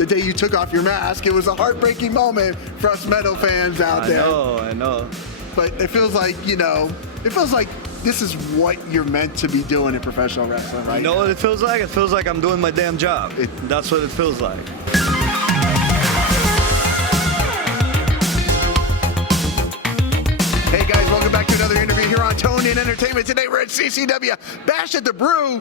the day you took off your mask. It was a heartbreaking moment for us Meto fans out there. I know. But it feels like, this is what you're meant to be doing in professional wrestling, right? You know what it feels like? It feels like I'm doing my damn job. That's what it feels like. Hey guys, welcome back to another interview here on Tone In Entertainment. Today we're at CCW Bash at the Brew.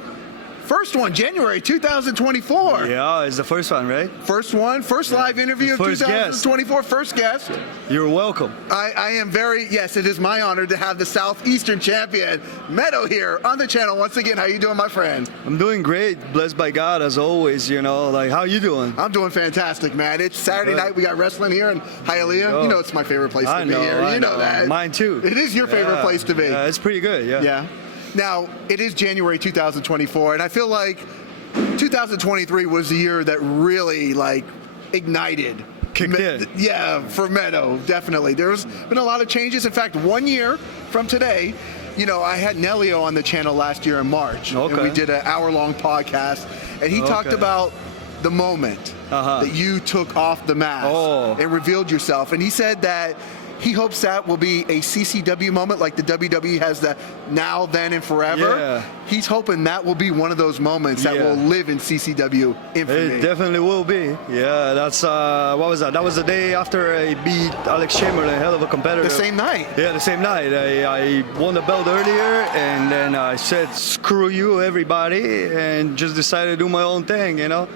First one, January 2024. Yeah, it's the first one, right? First one, first live interview of 2024, first guest. You're welcome. I am yes, it is my honor to have the Southeastern champion, Meto, here on the channel. Once again, how you doing, my friend? I'm doing great, blessed by God, as always, how you doing? I'm doing fantastic, man. It's Saturday night, we got wrestling here in Hialeah. You know it's my favorite place to be here. You know that. Mine too. It is your favorite place to be. Yeah, it's pretty good, yeah. Now, it is January 2024, and I feel like 2023 was the year that really, ignited. Kicked in. Yeah, for Meto, definitely. There's been a lot of changes. In fact, 1 year from today, I had Nelio on the channel last year in March. Okay. And we did an hour-long podcast, and he talked about the moment that you took off the mask and revealed yourself. And he said that he hopes that will be a CCW moment, like the WWE has the now, then, and forever. Yeah. He's hoping that will be one of those moments that will live in CCW infamy. It definitely will be. Yeah, that's, what was that? That was the day after I beat Alex Chamberlain, a hell of a competitor. The same night. Yeah, the same night. I won the belt earlier, and then I said, screw you, everybody, and just decided to do my own thing, And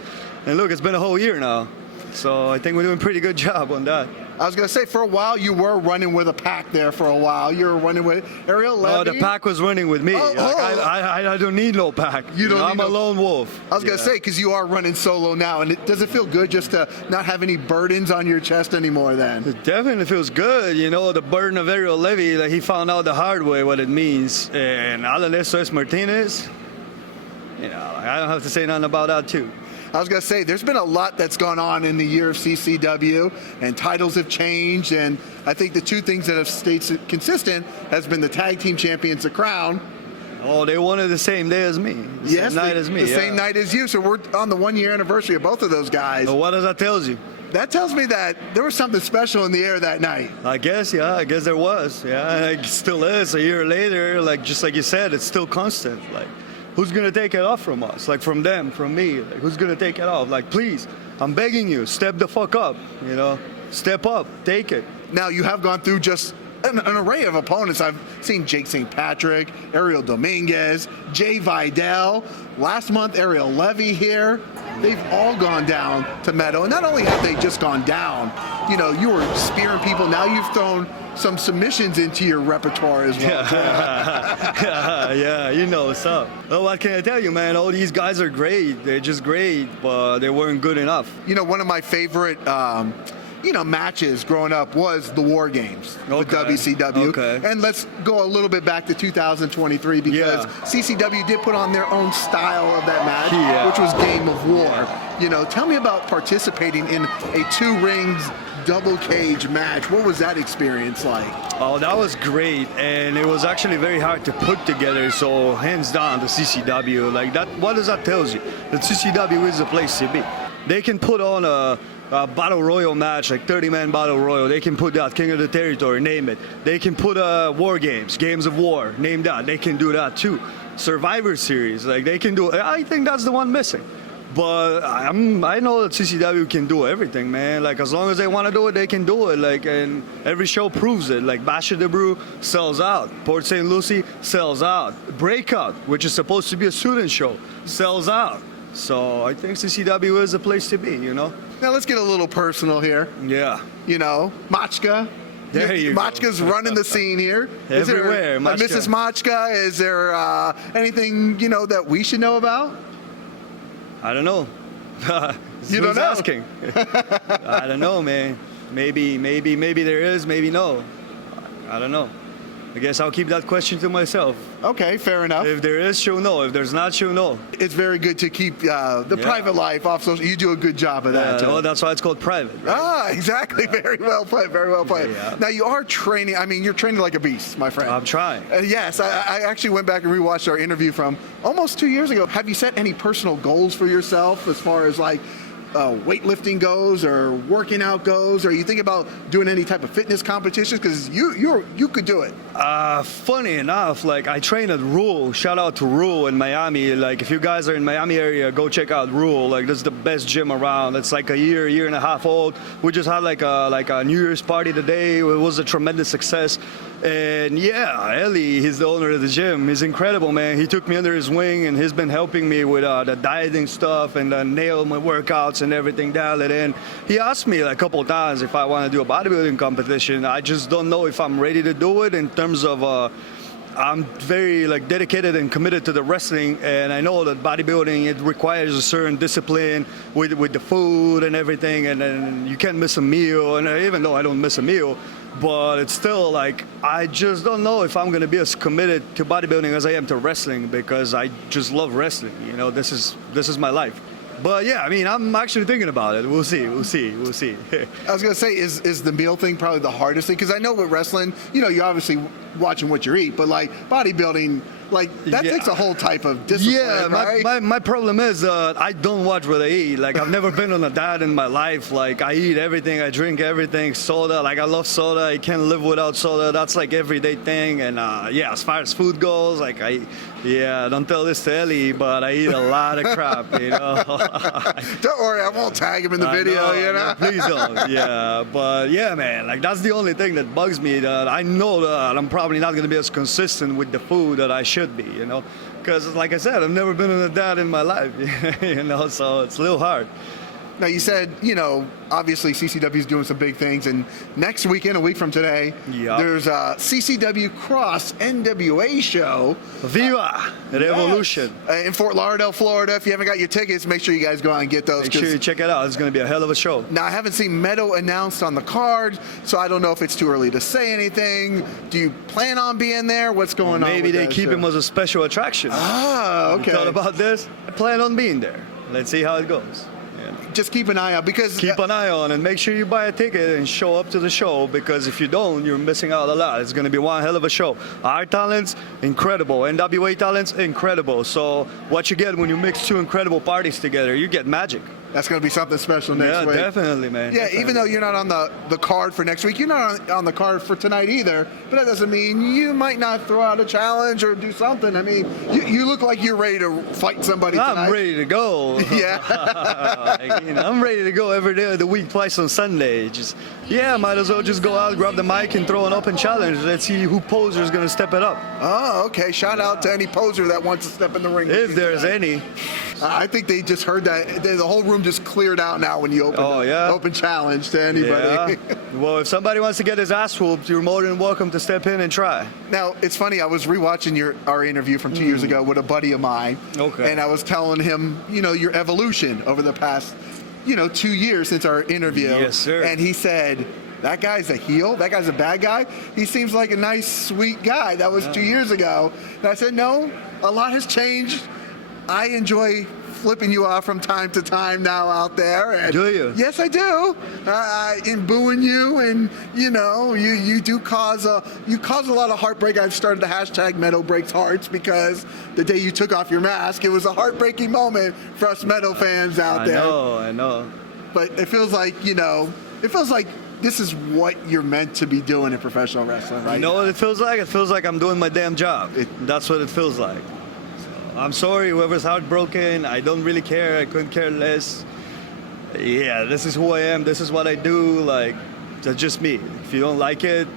look, it's been a whole year now. So I think we're doing a pretty good job on that. I was going to say, for a while, you were running with a pack there for a while. You were running with Ariel Levy. Oh, the pack was running with me. I don't need no pack. I'm a lone wolf. I was going to say, because you are running solo now, and does it feel good just to not have any burdens on your chest anymore then? It definitely feels good. The burden of Ariel Levy, he found out the hard way what it means. And Alan es Martinez, I don't have to say nothing about that too. I was going to say, there's been a lot that's gone on in the year of CCW, and titles have changed, and I think the two things that have stayed consistent has been the tag team champions, the Qrown. Oh, they won it the same day as me. The same night as you, so we're on the 1 year anniversary of both of those guys. Well, what does that tell you? That tells me that there was something special in the air that night. I guess there was. Yeah, it still is. A year later, just like you said, it's still constant. Who's going to take it off from us? From them, from me. Who's going to take it off? Please, I'm begging you, step the fuck up, Step up, take it. Now, you have gone through just an array of opponents. I've seen Jake St. Patrick, Ariel Dominguez, Jai Vidal. Last month, Ariel Levy here. They've all gone down to Meto. And not only have they just gone down, you were spearing people. Now you've thrown some submissions into your repertoire as well. Yeah, what's up. Well, what can I tell you, man? All these guys are great. They're just great, but they weren't good enough. One of my favorite matches growing up was the War Games with WCW. Okay. And let's go a little bit back to 2023 because CCW did put on their own style of that match, which was Game of War. Tell me about participating in a 2 rings double cage match. What was that experience like? Oh, that was great, and it was actually very hard to put together. So hands down, the CCW, that. What does that tell you? The CCW is the place to be. They can put on a battle royal match, 30-man battle royal. They can put that, King of the Territory, name it. They can put War Games, Games of War, name that. They can do that too. Survivor Series, they can do it. I think that's the one missing. But I know that CCW can do everything, man. As long as they want to do it, they can do it. And every show proves it. Bash at the Brew sells out. Port St. Lucie sells out. Breakout, which is supposed to be a student show, sells out. So I think CCW is the place to be, Now let's get a little personal here. Yeah. Machka. There you Machka's running the scene here. Everywhere, Machka. Mrs. Machka, is there anything, that we should know about? I don't know. You don't know? Asking. I don't know, man. Maybe there is, maybe no. I don't know. I guess I'll keep that question to myself. Okay, fair enough. If there is, she'll know. If there's not, she'll know. It's very good to keep the private life off social. You do a good job of that. Well, that's why it's called private. Right? Ah, exactly. Very well played. Very well played. Yeah. Now, you are training. You're training like a beast, my friend. I'm trying. Yes, I actually went back and rewatched our interview from almost 2 years ago. Have you set any personal goals for yourself as far as weightlifting goes or working out goes? Or you think about doing any type of fitness competitions? Because you could do it. Funny enough, like I train at Rule. Shout out to Rule in Miami. Like if you guys are in Miami area, go check out Rule. Like this is the best gym around. It's like a year and a half old. We just had like a New Year's party today. It was a tremendous success. And yeah, Ellie, he's the owner of the gym. He's incredible, man. He took me under his wing and he's been helping me with the dieting stuff and nail my workouts and everything, dial it in. He asked me like a couple of times if I want to do a bodybuilding competition. I just don't know if I'm ready to do it in terms of I'm very like dedicated and committed to the wrestling, and I know that bodybuilding, it requires a certain discipline with the food and everything, and then you can't miss a meal. And even though I don't miss a meal, but it's still like I just don't know if I'm gonna be as committed to bodybuilding as I am to wrestling, because I just love wrestling. You know, this is my life. But yeah, I mean, I'm actually thinking about it. We'll see. I was gonna say, is the meal thing probably the hardest thing? Because I know with wrestling, you know, you're obviously watching what you eat, but like bodybuilding, like that takes a whole type of discipline. Yeah, right? my problem is I don't watch what I eat. Like I've never been on a diet in my life. Like I eat everything, I drink everything, soda. Like I love soda. I can't live without soda. That's like everyday thing. And yeah, as far as food goes, like don't tell this to Ellie, but I eat a lot of crap, you know. Don't worry, I won't tag him in the video, you know. Please don't. Yeah, but yeah, man, like that's the only thing that bugs me. That I know that I'm probably not going to be as consistent with the food that I should be, you know, because like I said, I've never been on a diet in my life, you know, so it's a little hard. Now, you said, you know, obviously CCW is doing some big things, and next weekend, a week from today, there's a CCW Cross NWA show. Viva Revolution. In Fort Lauderdale, Florida. If you haven't got your tickets, make sure you guys go out and get those. Make sure you check it out. It's going to be a hell of a show. Now, I haven't seen Meto announced on the card, so I don't know if it's too early to say anything. Do you plan on being there? What's going on? Maybe they keep him as a special attraction. Ah, okay. You thought about this? I plan on being there. Let's see how it goes. Just keep an eye out, because keep an eye on and make sure you buy a ticket and show up to the show, because if you don't, you're missing out a lot. It's going to be one hell of a show. Our talents, incredible. NWA talents, incredible. So what you get when you mix two incredible parties together, you get magic. That's going to be something special next week. Yeah, definitely, man. Yeah, definitely. Even though you're not on the card for next week, you're not on the card for tonight either, but that doesn't mean you might not throw out a challenge or do something. I mean, you look like you're ready to fight somebody tonight. I'm ready to go. Yeah. You know, I'm ready to go every day of the week, twice on Sunday. Might as well just go out, grab the mic, and throw an open challenge. Let's see who poser is going to step it up. Oh, okay. Shout out to any poser that wants to step in the ring. If there's any. I think they just heard that. The whole room just cleared out now when you open challenge to anybody. Yeah. Well, if somebody wants to get his ass whooped, you're more than welcome to step in and try. Now, it's funny. I was rewatching our interview from 2 years ago with a buddy of mine. Okay. And I was telling him, you know, your evolution over the past, 2 years since our interview. Yes, sir. And he said, that guy's a heel? That guy's a bad guy? He seems like a nice, sweet guy. That was 2 years ago. And I said, no, a lot has changed. I enjoy flipping you off from time to time now out there. And do you? Yes, I do. In booing you, and you do cause a lot of heartbreak. I've started the hashtag Meto Breaks Hearts, because the day you took off your mask, it was a heartbreaking moment for us Meto fans out there. I know. But it feels like, this is what you're meant to be doing in professional wrestling, right? You know what it feels like? It feels like I'm doing my damn job. That's what it feels like. I'm sorry, whoever's heartbroken. I don't really care. I couldn't care less. Yeah, this is who I am. This is what I do. Like, that's just me. If you don't like it,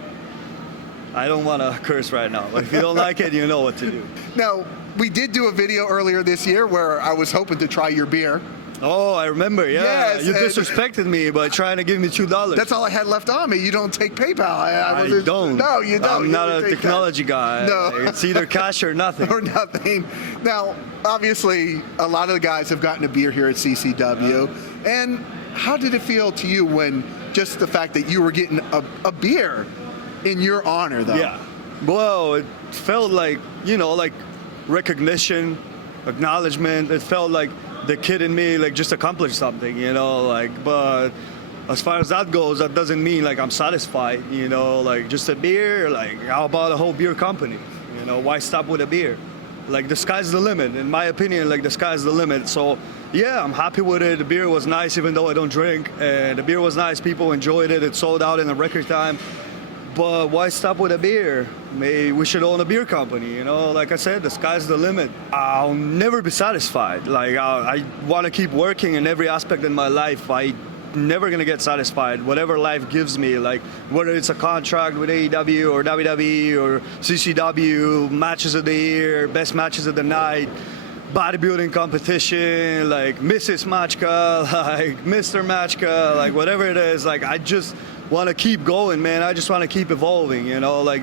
I don't want to curse right now. But if you don't like it, you know what to do. Now, we did do a video earlier this year where I was hoping to try your beer. Oh, I remember, yeah. Yes, you disrespected me by trying to give me $2. That's all I had left on me. You don't take PayPal. I don't. No, you don't. I'm not a technology guy. No. It's either cash or nothing. Or nothing. Now, obviously, a lot of the guys have gotten a beer here at CCW. And how did it feel to you when just the fact that you were getting a beer in your honor, though? Yeah. Well, it felt like, like recognition, acknowledgement. It felt like the kid in me just accomplished something, but as far as that goes, that doesn't mean I'm satisfied, just a beer. How about a whole beer company? Why stop with a beer? The sky's the limit. In my opinion, the sky's the limit. So Yeah, I'm happy with it. The beer was nice, even though I don't drink. The beer was nice. People enjoyed it. It sold out in a record time. But why stop with a beer? Maybe we should own a beer company, you know? Like I said, the sky's the limit. I'll never be satisfied. Like, I want to keep working in every aspect in my life. I'm never going to get satisfied. Whatever life gives me, like whether it's a contract with AEW or WWE or CCW, matches of the year, best matches of the night, bodybuilding competition, like Mrs. Machka, like Mr. Machka, like whatever it is, like I just want to keep going, man. I just want to keep evolving, you know, like,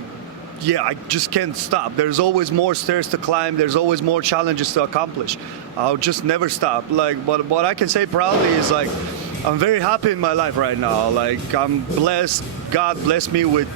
yeah, I just can't stop. There's always more stairs to climb. There's always more challenges to accomplish. I'll just never stop. Like, but what I can say proudly is like, I'm very happy in my life right now. Like, I'm blessed. God blessed me with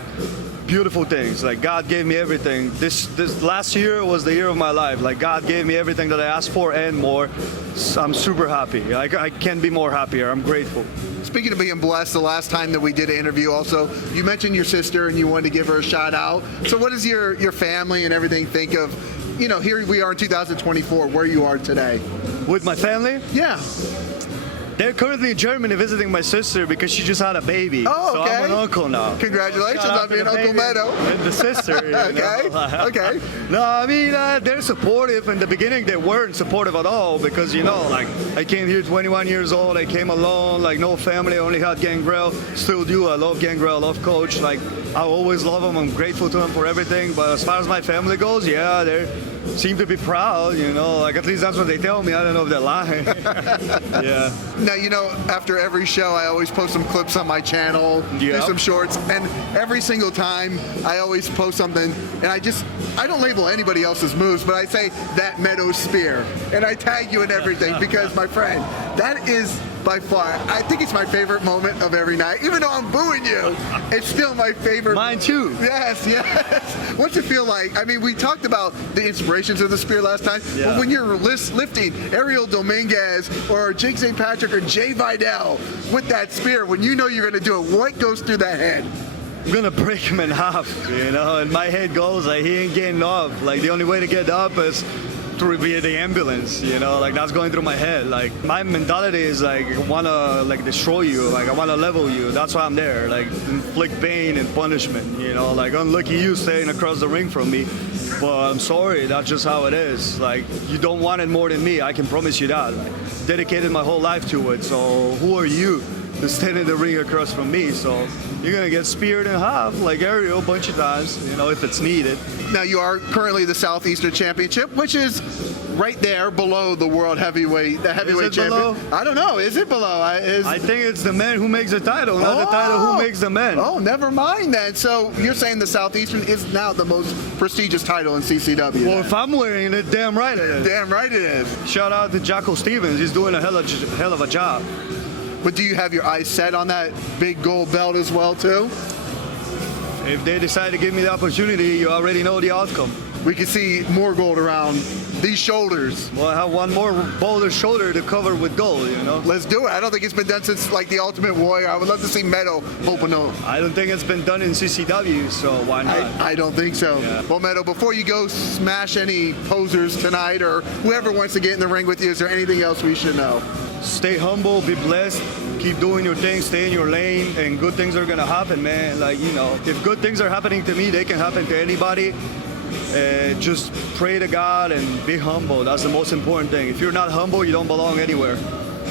beautiful things. Like, God gave me everything. This last year was the year of my life. Like, God gave me everything that I asked for and more. So I'm super happy. I can't be more happier. I'm grateful. Speaking of being blessed, the last time that we did an interview also, you mentioned your sister and you wanted to give her a shout out. So what does your family and everything think of, you know, here we are in 2024, where you are today? With my family? Yeah. They're currently in Germany visiting my sister because she just had a baby. Oh, okay. So I'm an uncle now. Congratulations on being Uncle Meto. And the sister. Okay, okay. No, I mean, they're supportive. In the beginning, they weren't supportive at all because, you know, like, I came here 21 years old. I came alone, like, no family. I only had Gangrel. Still do. I love Gangrel. I love Coach. Like, I always love him. I'm grateful to him for everything. But as far as my family goes, yeah, they seem to be proud, you know. Like, at least that's what they tell me. I don't know if they're lying. Yeah. Now, you know, after every show, I always post some clips on my channel, do some shorts, and every single time I always post something, and I don't label anybody else's moves, but I say that Meto spear, and I tag you in everything because, my friend, that is by far, I think it's my favorite moment of every night. Even though I'm booing you, it's still my favorite. Mine too. Yes, yes. What's it feel like? I mean, we talked about the inspirations of the spear last time, but when you're lifting Ariel Dominguez or Jake St. Patrick or Jai Vidal with that spear, when you know you're going to do it, what goes through that head? I'm gonna break him in half, you know, and my head goes like, he ain't getting up. Like, the only way to get up is through via the ambulance, you know, like, that's going through my head. Like, my mentality is like, I wanna like destroy you, like, I wanna level you. That's why I'm there, like, inflict pain and punishment, you know, like, unlucky you staying across the ring from me, but I'm sorry, that's just how it is. Like, you don't want it more than me, I can promise you that. Like, dedicated my whole life to it, so who are you to stand in the ring across from me? So you're gonna get speared in half like Ariel a bunch of times, you know, if it's needed. Now, you are currently the Southeastern Championship, which is right there below the world heavyweight, the heavyweight champion. Below? I don't know. Is it below? I think it's the men who makes the title, not the title who makes the men. Oh, never mind then. So you're saying the Southeastern is now the most prestigious title in CCW? Well, if I'm wearing it, damn right it is. Damn right it is. Shout out to Jocko Stevens. He's doing a hell of a job. But do you have your eyes set on that big gold belt as well, too? If they decide to give me the opportunity, you already know the outcome. We can see more gold around these shoulders. Well, I have one more boulder shoulder to cover with gold, you know? Let's do it. I don't think it's been done since, like, the Ultimate Warrior. I would love to see Meto open up. I don't think it's been done in CCW, so why not? I don't think so. Yeah. Well, Meto, before you go smash any posers tonight or whoever wants to get in the ring with you, is there anything else we should know? Stay humble, be blessed, keep doing your thing, stay in your lane, and good things are gonna happen, man. Like, you know, if good things are happening to me, they can happen to anybody. Just pray to God and be humble. That's the most important thing. If you're not humble, you don't belong anywhere.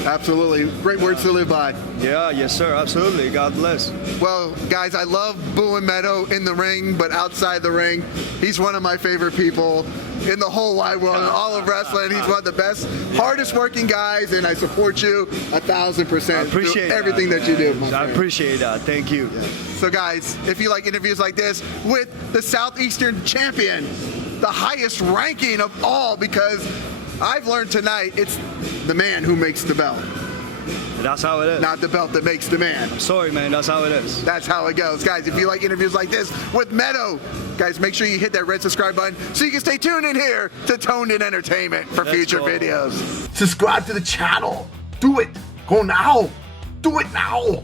Absolutely. Great words to live by. Yeah, yes, sir. Absolutely. God bless. Well, guys, I love booing Meto in the ring, but outside the ring, he's one of my favorite people in the whole wide world, in all of wrestling. He's one of the best, hardest working guys, and I support you 1,000%. I appreciate everything that you do. My I friend. appreciate that. Thank you. Yeah. So, guys, if you like interviews like this with the Southeastern champion, the highest ranking of all, because I've learned tonight it's the man who makes the belt. That's how it is. Not the belt that makes the man. I'm sorry, man. That's how it is. That's how it goes. Guys, if you like interviews like this with Meto, guys, make sure you hit that red subscribe button so you can stay tuned in here to Toned In Entertainment for future videos. Subscribe to the channel. Do it. Go now. Do it now.